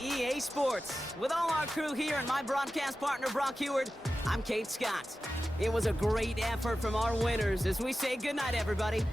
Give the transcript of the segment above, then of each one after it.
EA Sports. With all our crew here and my broadcast partner, Brock Heward, I'm Kate Scott. It was a great effort from our winners as we say goodnight, everybody.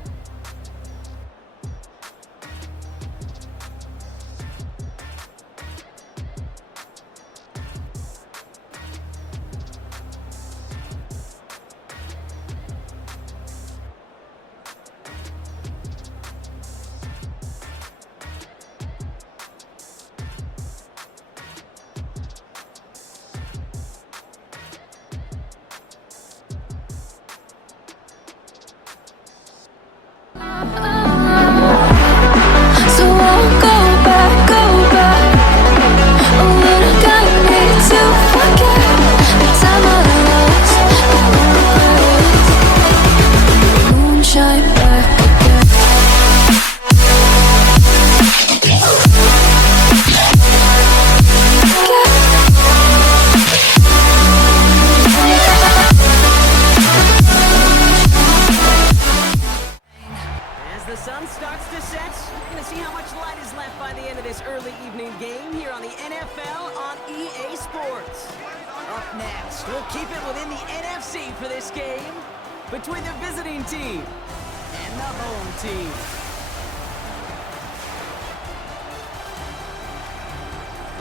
Between the visiting team and the home team.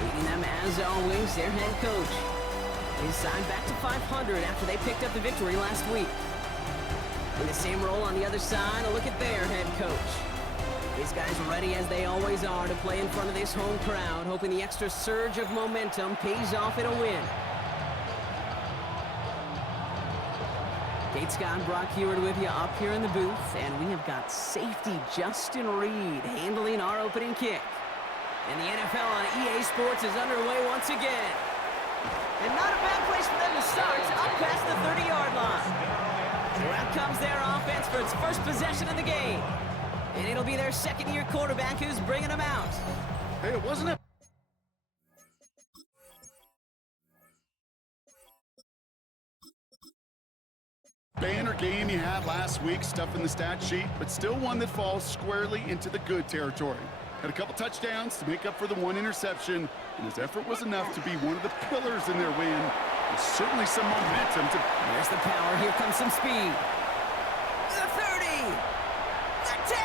Leading them, as always, their head coach. His side back to 500 after they picked up the victory last week. In the same role on the other side, a look at their head coach. These guys are ready, as they always are, to play in front of this home crowd, hoping the extra surge of momentum pays off in a win. Kate Scott, Brock Heward with you up here in the booth, and we have got safety Justin Reed handling our opening kick. And the NFL on EA Sports is underway once again. And not a bad place for them to start, up past the 30-yard line. So out comes their offense for its first possession of the game. And it'll be their second-year quarterback who's bringing them out. Hey, it wasn't a banner game you had last week, stuff in the stat sheet, but still one that falls squarely into the good territory. Had a couple touchdowns to make up for the one interception, and his effort was enough to be one of the pillars in their win. And certainly some momentum to... There's the power, here comes some speed. The 30! The 10!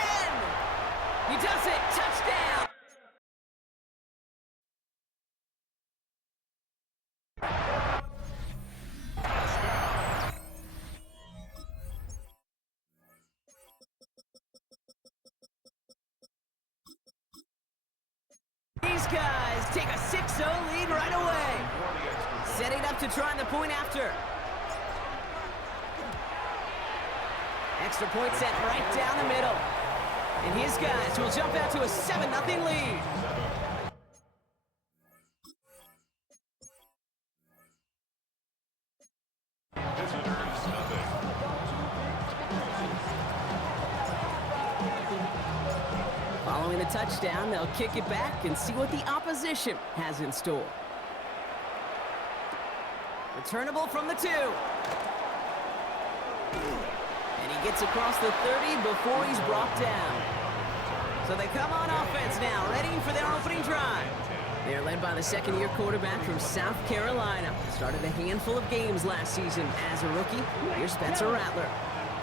He does it! Touchdown! These guys take a 6-0 lead right away. Setting up to try the point after. Extra point set right down the middle. And his guys will jump out to a 7-0 lead. Following the touchdown, they'll kick it back and see what the opposition has in store. Returnable from the 2. And he gets across the 30 before he's brought down. So they come on offense now, ready for their opening drive. They're led by the second-year quarterback from South Carolina. Started a handful of games last season as a rookie. Here's Spencer Rattler.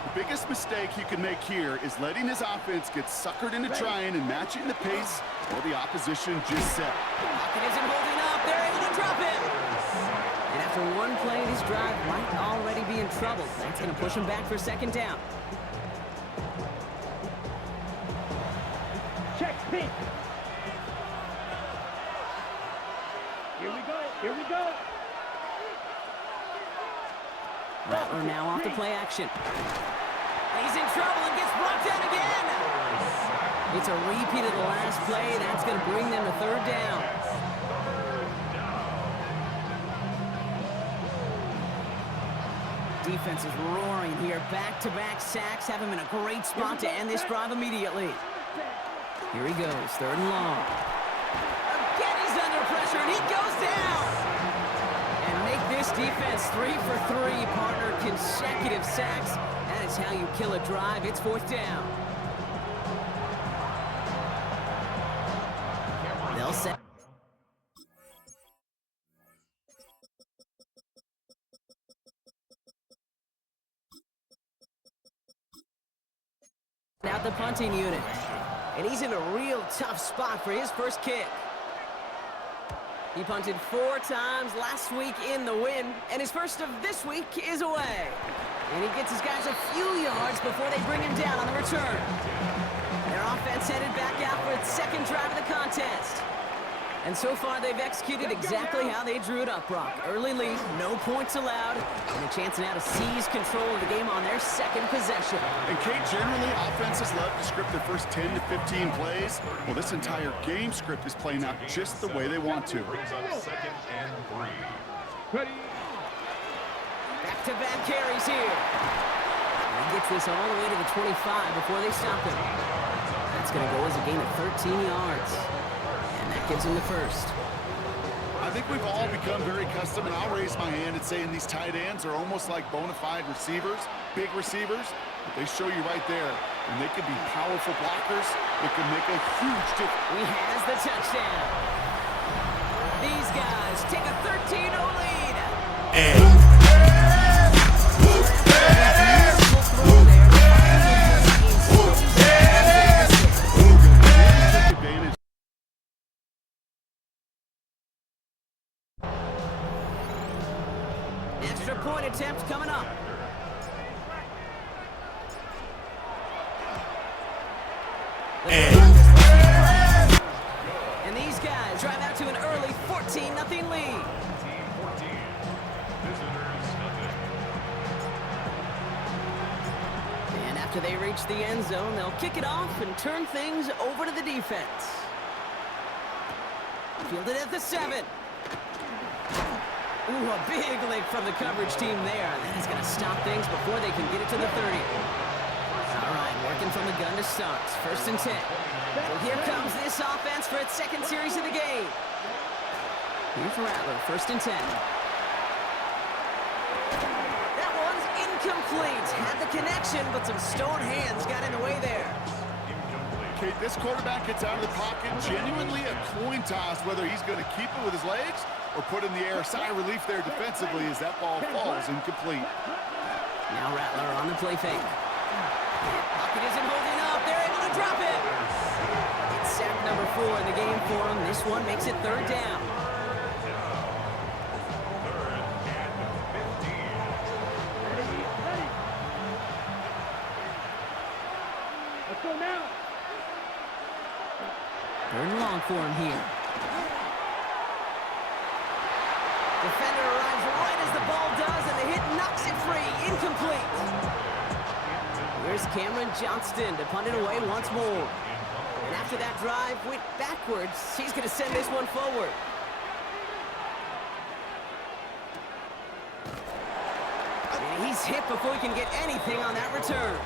The biggest mistake he can make here is letting his offense get suckered into trying and matching the pace while the opposition just set. Pocket isn't holding up. They're able to drop him. And after one play, this drive might already be in trouble. That's going to push him back for second down. Check pitch. Here we go. Here we go. Rattler now off the play action. He's in trouble and gets brought down again. It's a repeat of the last play. That's going to bring them to third down. Defense is roaring here. Back-to-back sacks have him in a great spot to end this drive immediately. Here he goes, third and long. Again, he's under pressure, and he goes down. And make this defense 3 for 3, partner. Consecutive sacks. That is how you kill a drive. It's fourth down. They'll set. the punting unit. And he's in a real tough spot for his first kick. He punted 4 times last week in the win, and his first of this week is away. And he gets his guys a few yards before they bring him down on the return. Their offense headed back out for its second drive of the contest. And so far, they've executed exactly how they drew it up, Brock. Early lead, no points allowed, and a chance now to seize control of the game on their second possession. And Kate, generally, offenses love to script their first 10 to 15 plays. Well, this entire game script is playing out just the way they want to. Second and 3. Ready. Back-to-back carries here. And he gets this all the way to the 25 before they stop him. That's going to go as a gain of 13 yards. And that gives him the first. I think we've all become very accustomed, and I'll raise my hand and saying these tight ends are almost like bona fide receivers, big receivers. But they show you right there, and they can be powerful blockers. It can make a huge difference. He has the touchdown. These guys take a 13-0 lead. Extra point attempt coming up. And these guys drive out to an early 14-0 lead. And after they reach the end zone, they'll kick it off and turn things over to the defense. Fielded at the 7. Ooh, a big lick from the coverage team there. That is going to stop things before they can get it to the 30. All right, working from the gun to start. First and 10. So here comes this offense for its second series of the game. Here's Rattler, first and 10. That one's incomplete. Had the connection, but some stone hands got in the way there. Okay, this quarterback gets out of the pocket, genuinely a coin toss whether he's going to keep it with his legs or put in the air. Sigh of relief there defensively as that ball falls incomplete. Now Rattler on the play fake. Pocket isn't holding up. They're able to drop it. It's sack number 4 in the game for him. This one makes it third down. Let's go now. Third and long for him here. Defender arrives right as the ball does, and the hit knocks it free. Incomplete. Here's Cameron Johnston to punt it away once more. And after that drive went backwards, he's going to send this one forward. And he's hit before he can get anything on that return.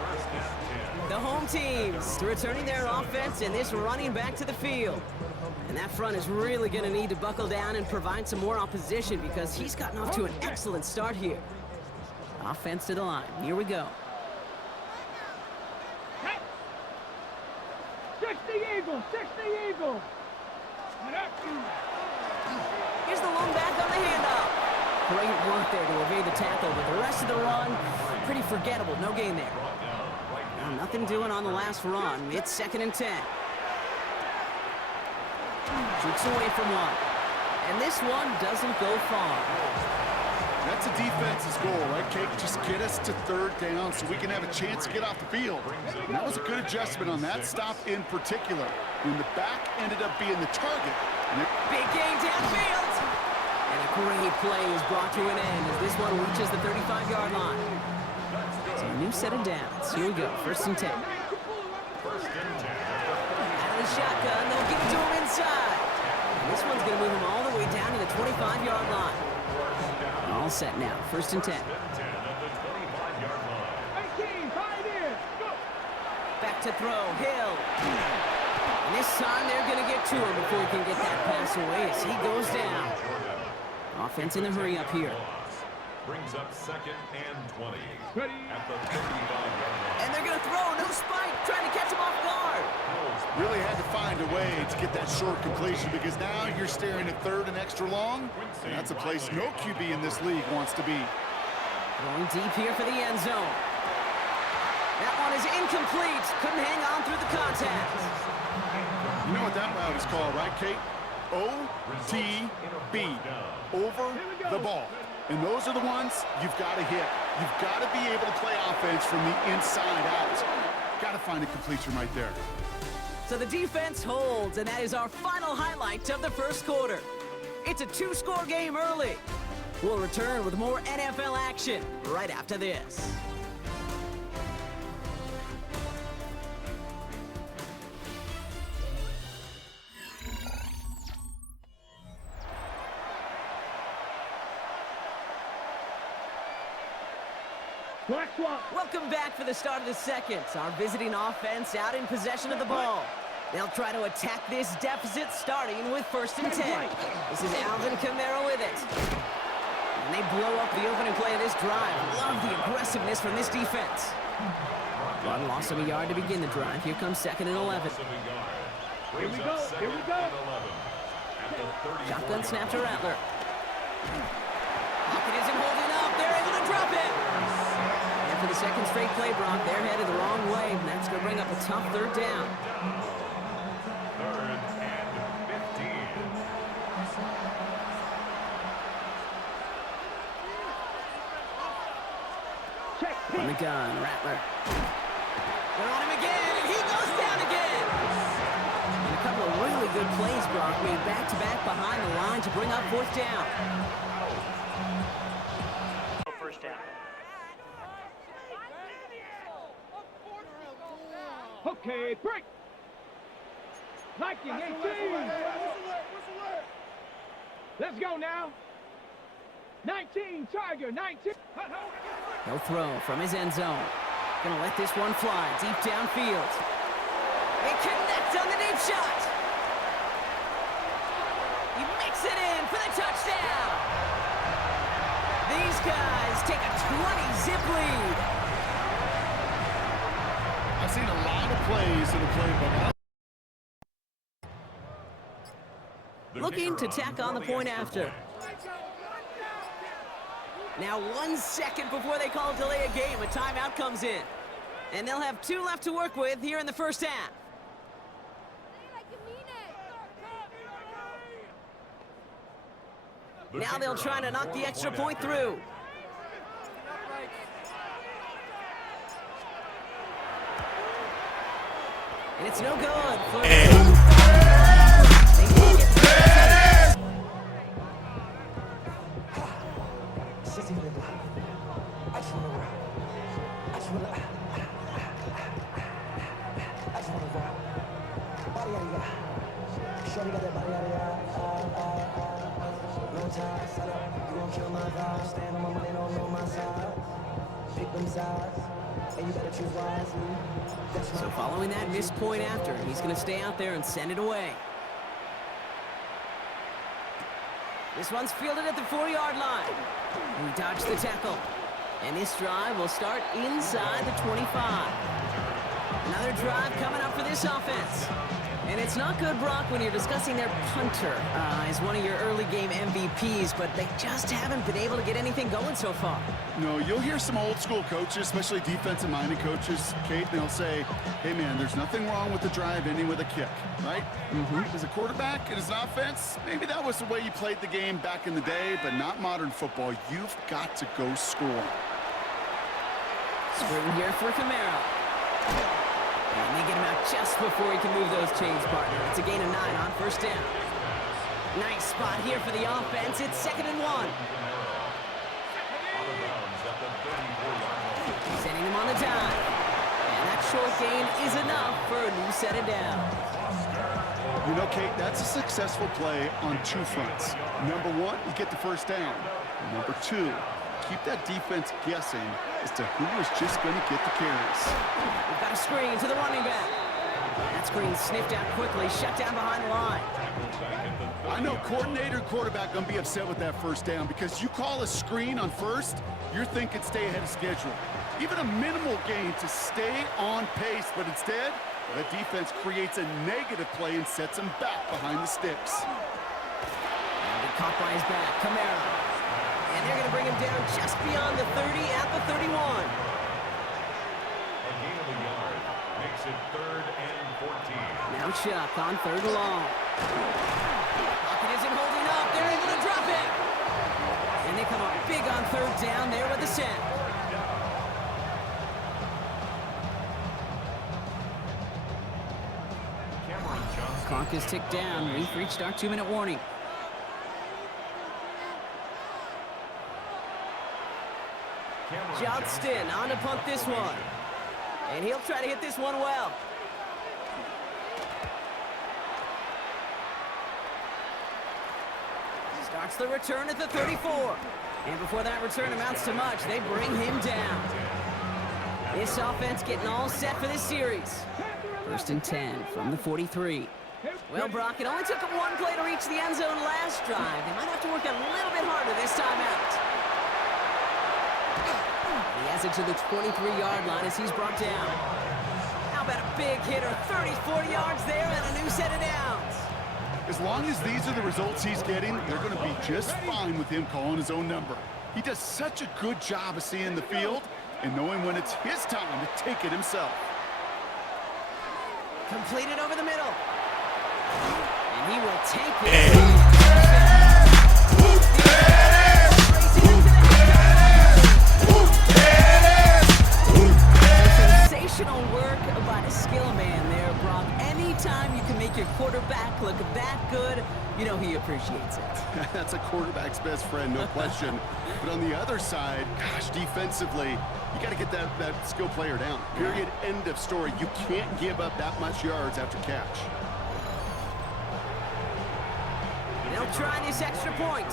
The home teams returning their offense and this running back to the field. And that front is really going to need to buckle down and provide some more opposition because he's gotten off to an excellent start here. Offense to the line. Here we go. Six the Eagle. Six the Eagle. Here's the lone back on the handoff. Great work there to evade the tackle, but the rest of the run, pretty forgettable. No gain there. Now, nothing doing on the last run. It's second and 10. Shoots away from one. And this one doesn't go far. That's a defense's goal, right, Kate? Just get us to third down so we can have a chance to get off the field. And that was a good adjustment on that stop in particular, when the back ended up being the target. Big gain downfield. And a great play is brought to an end as this one reaches the 35-yard line. So a new set of downs. Here we go, first and 10. Out of the shotgun, they'll give it to him inside. And this one's going to move him all the way down to the 25-yard line. All set now, first and 10. Back to throw, Hill. And this time they're going to get to him before he can get that pass away as he goes down. Offense in the hurry up here. Brings up second and 20 at the 35-yard line. And they're going to throw, no spike, trying to catch him off guard. Really had to find a way to get that short completion because now you're staring at third and extra long. And that's a place no QB in this league wants to be. Going deep here for the end zone. That one is incomplete. Couldn't hang on through the contact. You know what that route is called, right, Kate? OTB, over the ball. And those are the ones you've got to hit. You've got to be able to play offense from the inside out. Got to find a completion right there. So the defense holds, and that is our final highlight of the first quarter. It's a 2-score game early. We'll return with more NFL action right after this. Welcome back for the start of the second. Our visiting offense out in possession of the ball. They'll try to attack this deficit starting with 1st and 10. This is Alvin Kamara with it. And they blow up the opening play of this drive. Love the aggressiveness from this defense. One loss of a yard to begin the drive. Here comes 2nd and 11. Here we go. Here we go. Shotgun snap to Rattler. Pocket isn't holding up. They're able to drop it. And for the second straight play, Brock, they're headed the wrong way. And that's going to bring up a tough 3rd down. 3rd and 15. On the gun, Rattler. They're on him again, and he goes down again. And a couple of really good plays, Brock, made back-to-back behind the line to bring up 4th down. First down. Okay, break. Liking 18. Let's go now. 19, Tiger, 19. He'll throw from his end zone. Gonna let this one fly deep downfield. They connect on the deep shot. He makes it in for the touchdown. These guys take a 20-zip lead. I've seen a lot of plays in the playbook. Looking to tack on the point after. Now 1 second before they call delay a game, a timeout comes in. And they'll have 2 left to work with here in the first half. Now they'll try to knock the extra point through. And it's no good. So following that missed point after, he's going to stay out there and send it away. This one's fielded at the 4-yard line. We dodged the tackle. And this drive will start inside the 25. Another drive coming up for this offense. And it's not good, Brock, when you're discussing their punter as one of your early game MVPs, but they just haven't been able to get anything going so far. No, you'll hear some old school coaches, especially defensive-minded coaches, Kate, and they'll say, hey, man, there's nothing wrong with the drive ending with a kick, right? As a quarterback and as an offense, maybe that was the way you played the game back in the day, but not modern football. You've got to go score. Screen here for Kamara. And they get him out just before he can move those chains, partner. It's a gain of 9 on 1st down. Nice spot here for the offense. It's 2nd and 1. Sending him on the dime. And that short gain is enough for a new set of downs. You know, Kate, that's a successful play on 2 fronts. Number 1, you get the 1st down. Number 2, keep that defense guessing as to who is just going to get the carries. We've got a screen to the running back. That screen sniffed out quickly, shut down behind the line. I know coordinator and quarterback going to be upset with that 1st down because you call a screen on 1st, you're thinking stay ahead of schedule. Even a minimal gain to stay on pace, but instead, the defense creates a negative play and sets them back behind the sticks. And he caught by his back, Kamara. And they're going to bring him down just beyond the 30 at the 31. makes it 3rd and 14. Now Chuck on 3rd and long. Pocket isn't holding up. They're able to drop it. And they come up big on 3rd down there with the sack. Clock is ticked down. We've reached our 2-minute warning. Johnston on to punt this one. And he'll try to hit this one well. Starts the return at the 34. And before that return amounts to much, they bring him down. This offense getting all set for this series. 1st and 10 from the 43. Well, Brock, it only took them one play to reach the end zone last drive. They might have to work a little bit harder this time out. He has it to the 23-yard line as he's brought down. How about a big hitter, 30, 40 yards there and a new set of downs. As long as these are the results he's getting, they're going to be just fine with him calling his own number. He does such a good job of seeing the field and knowing when it's his time to take it himself. Completed over the middle. And he will take it. Sensational work by the skill man there, Brock. Anytime you can make your quarterback look that good, you know he appreciates it. That's a quarterback's best friend, no question. But on the other side, gosh, defensively, you got to get that skill player down. Period, end of story. You can't give up that much yards after catch. They'll try this extra point.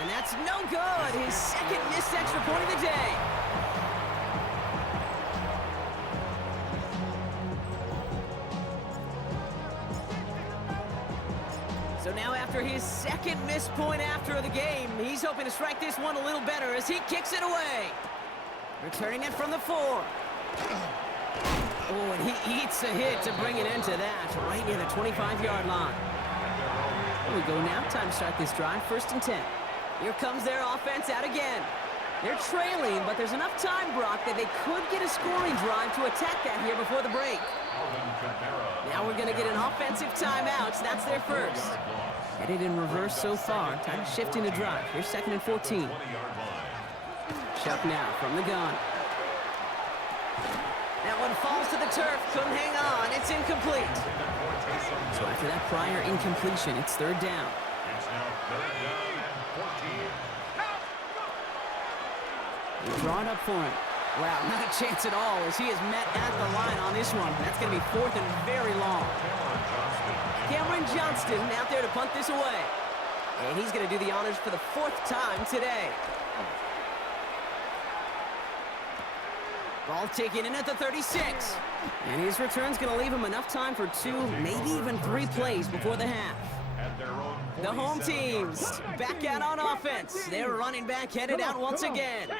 And that's no good. His 2nd missed extra point of the day. So now after his 2nd missed point after the game, he's hoping to strike this one a little better as he kicks it away. Returning it from the 4. Oh, and he eats a hit to bring it into that, right near the 25-yard line. Here we go now. Time to start this drive. 1st and 10. Here comes their offense out again. They're trailing, but there's enough time, Brock, that they could get a scoring drive to attack that here before the break. Now we're going to get an offensive timeout. So that's their first. Headed in reverse so far. Time to shift into drive. Here's 2nd and 14. Chuck now from the gun. That one falls to the turf. Couldn't hang on. It's incomplete. So after that prior incompletion, it's 3rd down. It's now 3rd down and 14. They draw it up for him. Wow, not a chance at all as he is met at the line on this one. That's going to be 4th and very long. Cameron Johnston out there to punt this away. And he's going to do the honors for the 4th time today. Ball taken in at the 36. And his return's going to leave him enough time for 2, maybe even 3 plays before the half. The home teams back out on offense. Their running back headed out once again.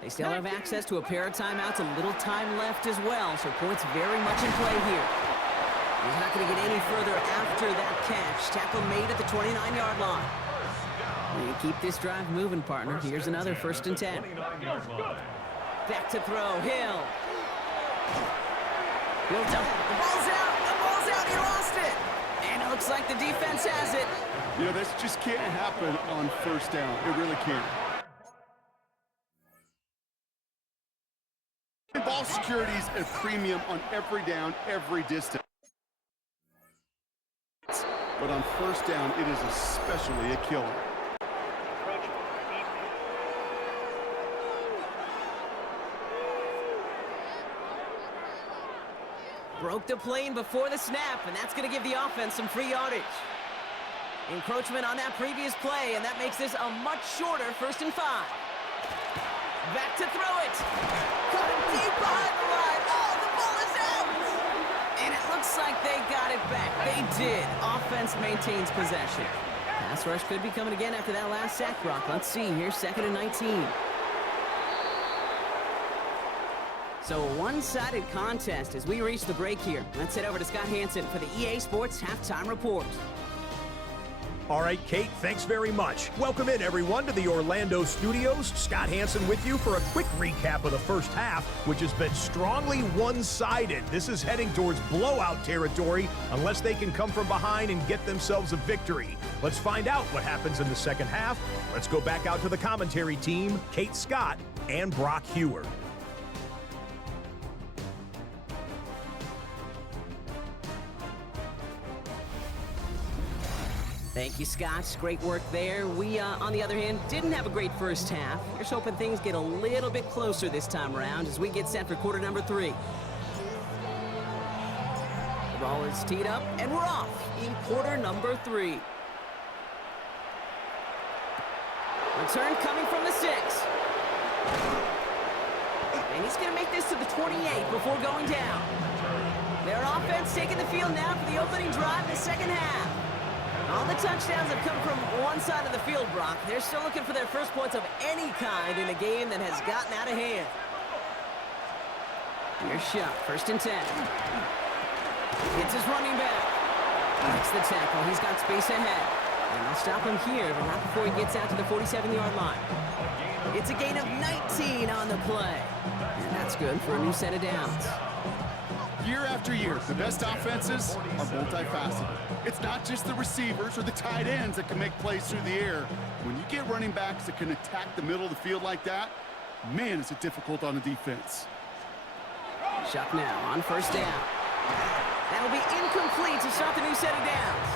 They still have access to a pair of timeouts, a little time left as well, so points very much in play here. He's not going to get any further after that catch. Tackle made at the 29-yard line. You keep this drive moving, partner. Here's another 1st and 10. Back to throw, Hill. He'll dump. The ball's out. The ball's out. He lost it. And it looks like the defense has it. You know, this just can't happen on 1st down. It really can't. Ball security is a premium on every down, every distance. But on 1st down, it is especially a killer. Broke the plane before the snap, and that's going to give the offense some free yardage. Encroachment on that previous play, and that makes this a much shorter 1st and 5. Back to throw it. Cut it deep behind the line. Oh, the ball is out. And it looks like they got it back. They did. Offense maintains possession. Pass rush could be coming again after that last sack, Brock. Let's see. Here's 2nd and 19. So a one-sided contest as we reach the break here. Let's head over to Scott Hansen for the EA Sports Halftime Report. All right, Kate, thanks very much. Welcome in, everyone, to the Orlando studios. Scott Hansen with you for a quick recap of the first half, which has been strongly one-sided. This is heading towards blowout territory unless they can come from behind and get themselves a victory. Let's find out what happens in the second half. Let's go back out to the commentary team, Kate Scott and Brock Hewer. Thank you, Scott. Great work there. We, on the other hand, didn't have a great first half. Here's hoping things get a little bit closer this time around as we get set for quarter number 3. The ball is teed up, and we're off in quarter number 3. Return coming from the 6. And he's going to make this to the 28 before going down. Their offense taking the field now for the opening drive in the second half. All the touchdowns have come from one side of the field, Brock. They're still looking for their first points of any kind in a game that has gotten out of hand. Here's Shutt, 1st and 10. It's his running back. Makes the tackle. He's got space ahead. And they'll stop him here, but not before he gets out to the 47-yard line. It's a gain of 19 on the play. And that's good for a new set of downs. Year after year, the best offenses are multifaceted. It's not just the receivers or the tight ends that can make plays through the air. When you get running backs that can attack the middle of the field like that, man, is it difficult on the defense. Shutt now on 1st down. That'll be incomplete to start the new set of downs.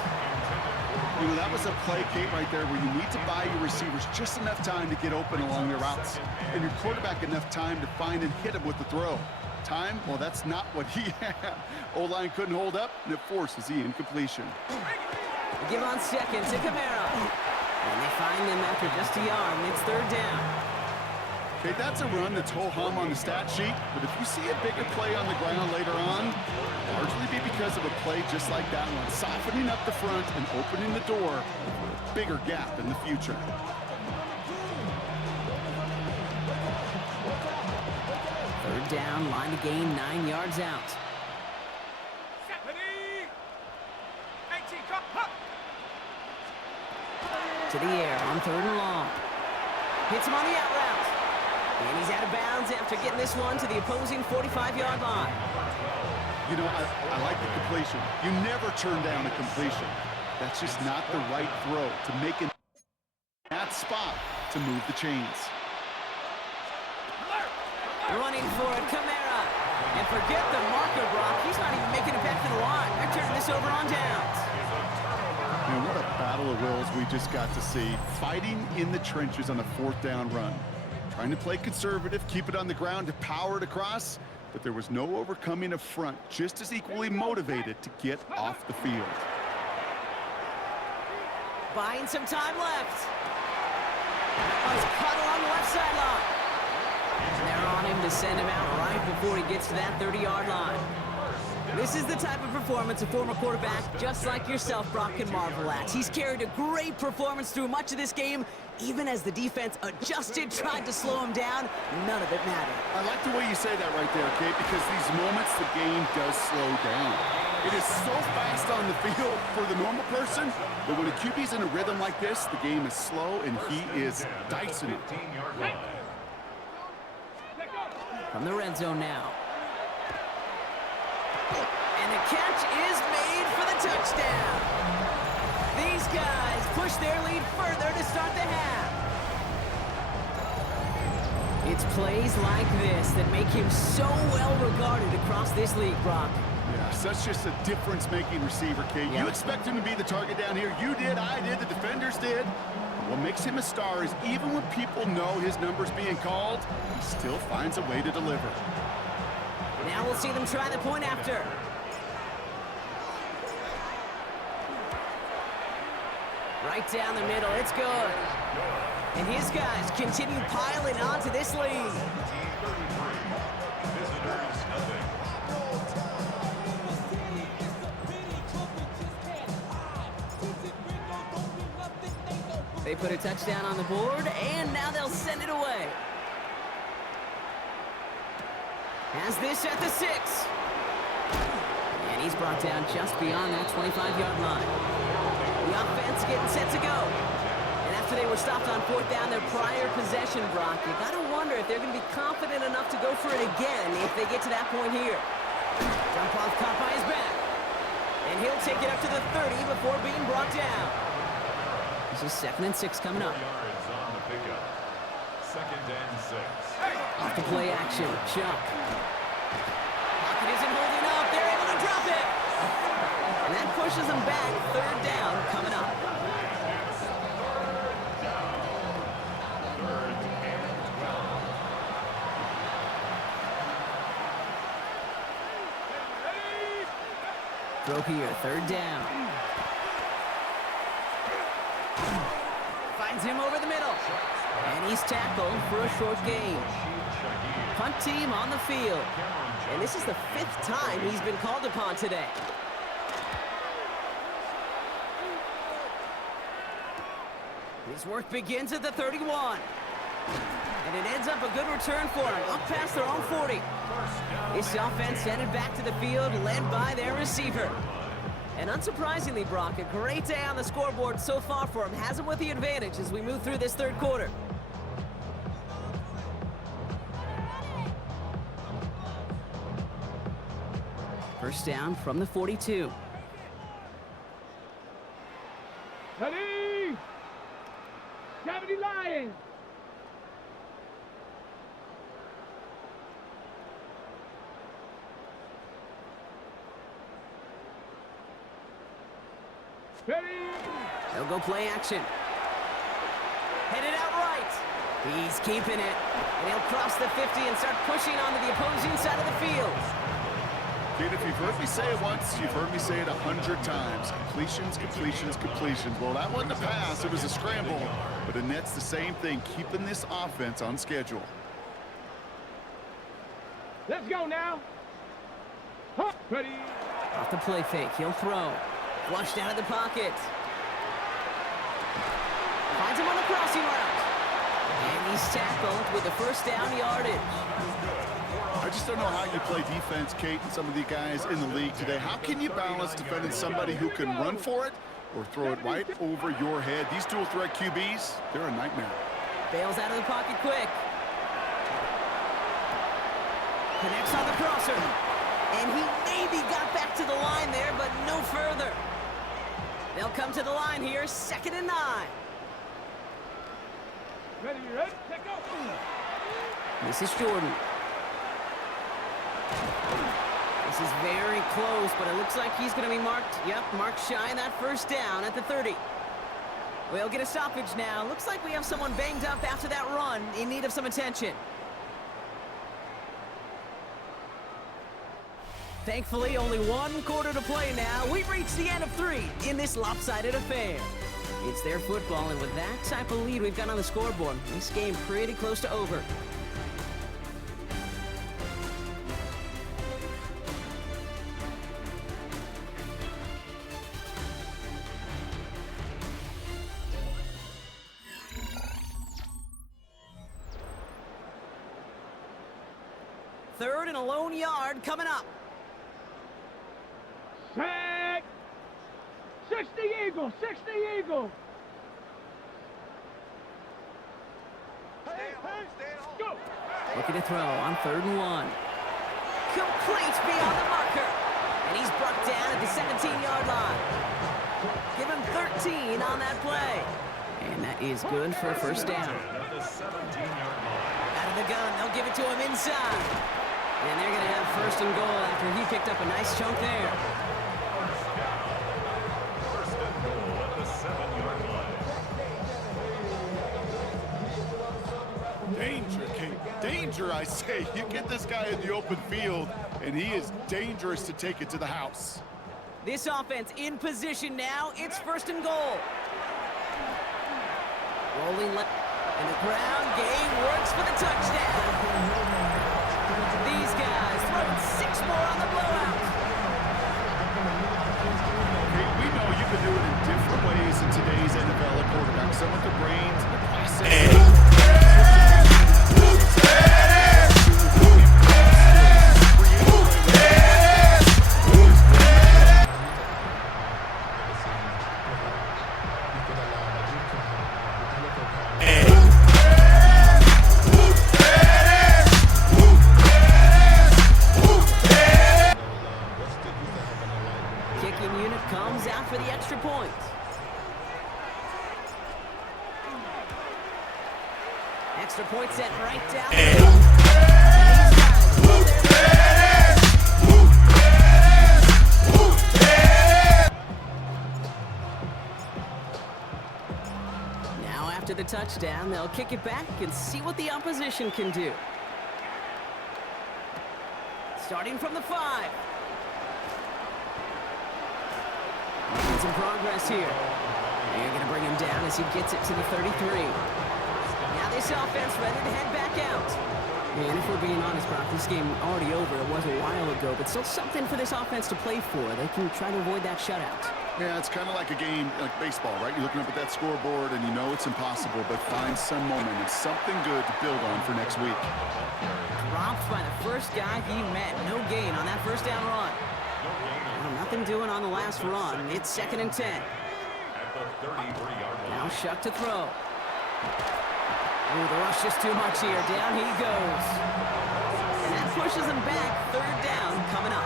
You know, that was a play, Kate, right there where you need to buy your receivers just enough time to get open along their routes, and your quarterback enough time to find and hit him with the throw. Time? Well, that's not what he had. O-line couldn't hold up, and it forces the incompletion. Give on 2nd to Kamara. And they find them after just a yard, and it's 3rd down. Okay, that's a run that's ho-hum on the stat sheet, but if you see a bigger play on the ground later on, largely be because of a play just like that one, softening up the front and opening the door for a bigger gap in the future. Third down, line to gain, 9 yards out. To the air on 3rd and long. Hits him on the out route. And he's out of bounds after getting this one to the opposing 45-yard line. You know, I like the completion. You never turn down a completion. That's just not the right throw to make it that spot to move the chains. Running for it, Kamara. And forget the marker, Brock. He's not even making a bet for the line. They're turning this over on downs. Man, what a battle of wills we just got to see. Fighting in the trenches on a 4th down run. Trying to play conservative, keep it on the ground to power it across, but there was no overcoming a front just as equally motivated to get off the field. Buying some time left. That was cut along the left sideline. And they're on him to send him out right before he gets to that 30-yard line. This is the type of performance a former quarterback, just like yourself, Brock, can marvel at. He's carried a great performance through much of this game, even as the defense adjusted, tried to slow him down. None of it mattered. I like the way you say that right there, Kate, because these moments the game does slow down. It is so fast on the field for the normal person, but when a QB's in a rhythm like this, the game is slow and he is dicing it. From the red zone now. And the catch is made for the touchdown. These guys push their lead further to start the half. It's plays like this that make him so well regarded across this league, Brock. Yeah, such just a difference-making receiver, Kate. Yeah. You expect him to be the target down here. You did, I did, the defenders did. What makes him a star is even when people know his number's being called, he still finds a way to deliver. Now we'll see them try the point after. Right down the middle, it's good. And his guys continue piling onto this lead. They put a touchdown on the board, and now they'll send it away. Has this at the 6. And He's brought down just beyond that 25-yard line. The offense getting set to go. And after they were stopped on fourth down their prior possession, Brock, you got to wonder if they're going to be confident enough to go for it again if they get to that point here. Dump off caught by his back. And he'll take it up to the 30 before being brought down. This is 2nd and 6 coming up. Yards on the pickup. 2nd and 6. Off the play action, Chuck. Pocket isn't holding up. They're able to drop it. And that pushes them back. 3rd down coming up. Throw here, 3rd down. Finds him over the middle. And he's tackled for a short gain. Punt team on the field. And this is the 5th time he's been called upon today. His work begins at the 31. And it ends up a good return for him, up past their own 40. This offense headed back to the field, led by their receiver. And unsurprisingly, Brock, a great day on the scoreboard so far for him. Has him with the advantage as we move through this 3rd quarter. First down from the 42. Ready? 70 Lions. Ready? They'll go play action. Headed out right. He's keeping it. And he'll cross the 50 and start pushing onto the opposing side of the field. Kid, if you've heard me say it once, you've heard me say it 100 times. Completions, completions, completions. Well, that wasn't a pass. It was a scramble. But it nets the same thing, keeping this offense on schedule. Let's go now. Huh. Ready? Off the play fake. He'll throw. Flushed out of the pocket. Finds him on the crossing route. And he's tackled with the first down yardage. I just don't know how you play defense, Kate, and some of the guys in the league today. How can you balance defending somebody who can run for it or throw it right over your head? These dual threat QBs, they're a nightmare. Bails out of the pocket quick. Connects on the crosser. And he maybe got back to the line there, but no further. They'll come to the line here, 2nd and 9. Ready, take go. This is Jordan. This is very close, but it looks like he's going to be marked. Yep, marked shy of that first down at the 30. We'll get a stoppage now. Looks like we have someone banged up after that run in need of some attention. Thankfully, only 1 quarter to play now. We've reached the end of 3 in this lopsided affair. It's their football, and with that type of lead we've got on the scoreboard, this game pretty close to over. Third and a lone yard coming up. Sack. 60 Eagle, 60 Eagle. Go. Looking to throw on 3rd and 1. Complete beyond the marker. And he's brought down at the 17-yard line. Give him 13 on that play. And that is good for a first down. At the 17-yard line. Out of the gun, they'll give it to him inside. And they're going to have 1st and goal after he picked up a nice chunk there. First and goal at the 7-yard line. Danger, Kate. Danger, I say. You get this guy in the open field, and he is dangerous to take it to the house. This offense in position now. It's 1st and goal. Rolling left. And the ground game works for the touchdown. These guys throwing 6 more on the blowout. Hey, we know you can do it in different ways in today's NFL at quarterback. Some with the brains and the process. kicking unit comes out for the extra point. Extra point sent right down. Now after the touchdown, they'll kick it back and see what the opposition can do. Starting from the 5. Making some progress here. They're going to bring him down as he gets it to the 33. Now this offense ready to head back out. And if we're being honest, Brock, this game already over. It was a while ago, but still something for this offense to play for. They can try to avoid that shutout. Yeah, it's kind of like a game, like baseball, right? You're looking up at that scoreboard, and you know it's impossible, but find some momentum, something good to build on for next week. Dropped by the first guy he met. No gain on that first down run. Well, nothing doing on the last run. It's 2nd and 10. Now Shuck to throw. Ooh, the rush is too much here. Down he goes. And that pushes him back. 3rd down coming up.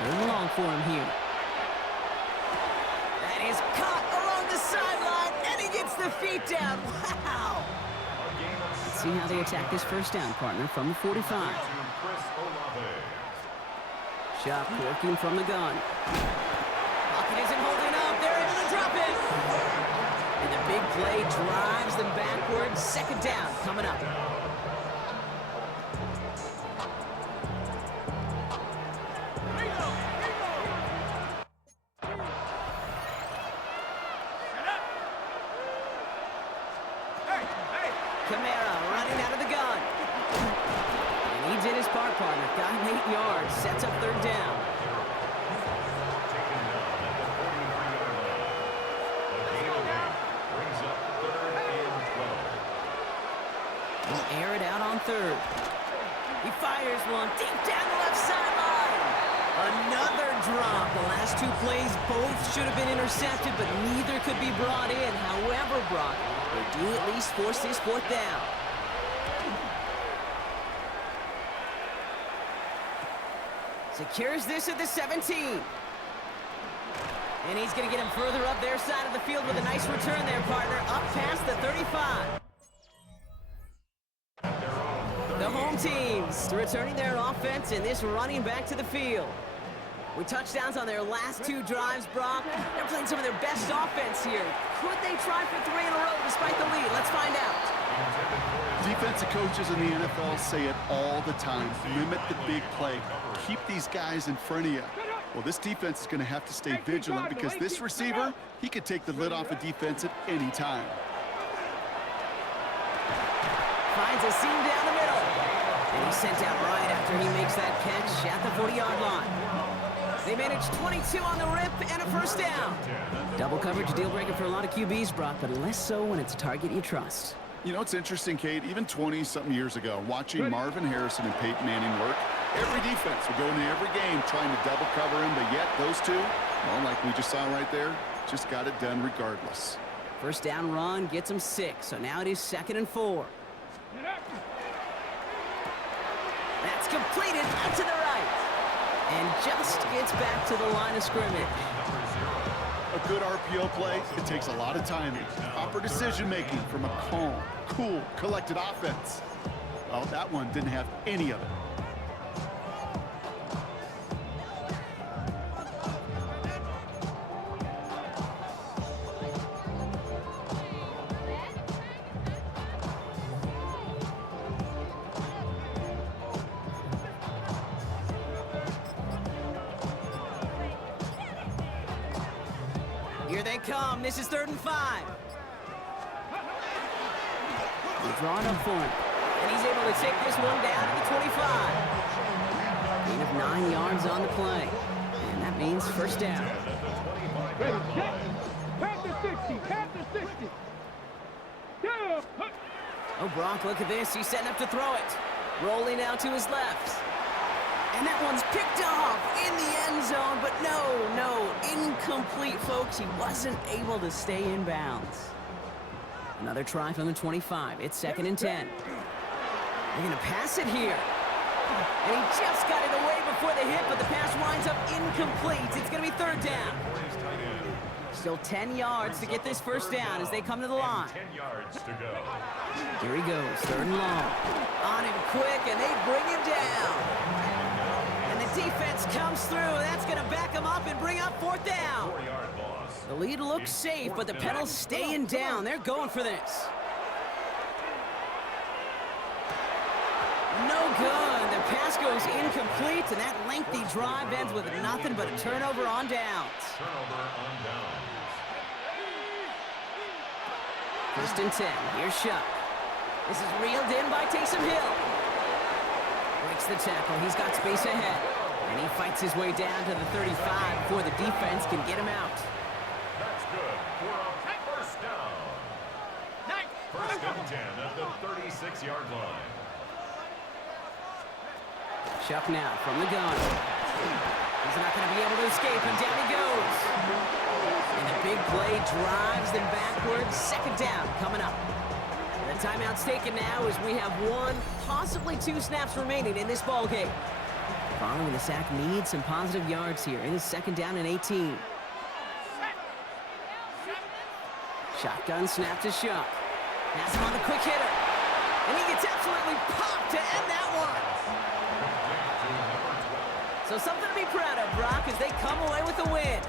Third long for him here. That is caught along the sideline, and he gets the feet down. Wow! Let's see how they attack this first down, partner, from the 45. Shuck working from the gun. Pocket isn't holding up. They're able to drop it. And the big play drives them backwards. 2nd down coming up. Partner got him 8 yards, sets up 3rd down. He'll air it out on 3rd. He fires one deep down the left sideline. Another drop. The last 2 plays both should have been intercepted, but neither could be brought in. However, Brock, they do at least force this 4th down. Secures this at the 17. And he's going to get him further up their side of the field with a nice return there, partner, up past the 35. The home teams returning their offense and this running back to the field. With touchdowns on their last 2 drives, Brock, they're playing some of their best offense here. Could they try for 3 in a row despite the lead? Let's find out. Defensive coaches in the NFL say it all the time. Limit the big play. Keep these guys in front of you. Well, this defense is going to have to stay vigilant because this receiver, he could take the lid off a defense at any time. Finds a seam down the middle. And he's sent out right after he makes that catch at the 40-yard line. They manage 22 on the rip and a first down. Double coverage deal breaker for a lot of QBs, Brock, but less so when it's a target you trust. You know, it's interesting, Kate, even 20-something years ago, watching Marvin Harrison and Peyton Manning work, every defense would go into every game trying to double cover him, but yet those two, well, like we just saw right there, just got it done regardless. First down run gets him 6, so now it is 2nd and 4. That's completed out to the right. And just gets back to the line of scrimmage. A good RPO play, it takes a lot of timing. Proper decision-making from a calm, cool, collected offense. Well, that one didn't have any of it. Here they come. This is 3rd and 5. They draw it up for him. And he's able to take this one down to the 25. Gain of 9 yards on the play. And that means first down. Past the 60. Past the 60. Yeah. Oh, Brock, look at this. He's setting up to throw it. Rolling out to his left. And that one's picked off in the end zone, but no, incomplete, folks. He wasn't able to stay in bounds. Another try from the 25. It's 2nd and 10. They're going to pass it here. And he just got it away before the hit, but the pass winds up incomplete. It's going to be 3rd down. Still 10 yards to get this first down as they come to the line. 10 yards to go. Here he goes, 3rd and long. On him quick, and they bring him down. And the defense comes through, and that's going to back him up and bring up 4th down. 4-yard loss. The lead looks safe, but the Pedals staying down. They're going for this. No good. The pass goes incomplete, and that lengthy drive ends with nothing but a turnover on downs. Turnover on downs. 1st and 10. Here's Shuck. This is reeled in by Taysom Hill. Breaks the tackle. He's got space ahead. And he fights his way down to the 35 before the defense can get him out. That's good for a first down. 1st and 10 at the 36-yard line. Shuck now from the gun. He's not going to be able to escape, and down he goes. And the big play drives them backwards. 2nd down coming up. The timeout's taken now as we have 1, possibly 2 snaps remaining in this ball game. Following the sack needs some positive yards here. It is 2nd down and 18. Shotgun snap to Shuck. Has him on the quick hitter. And he gets absolutely popped to end that one. So something to be proud of, Brock, as they come away with a win.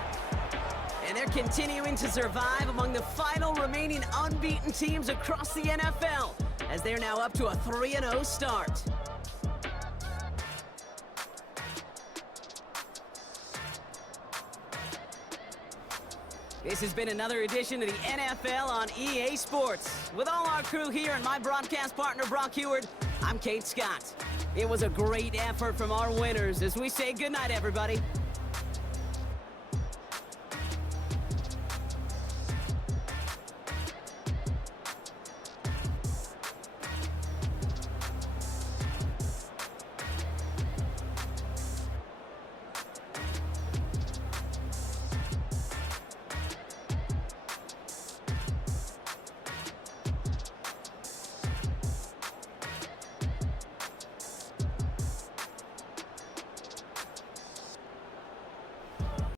And they're continuing to survive among the final remaining unbeaten teams across the NFL, as they're now up to a 3-0 start. This has been another edition of the NFL on EA Sports. With all our crew here and my broadcast partner, Brock Heward, I'm Kate Scott. It was a great effort from our winners as we say goodnight, everybody.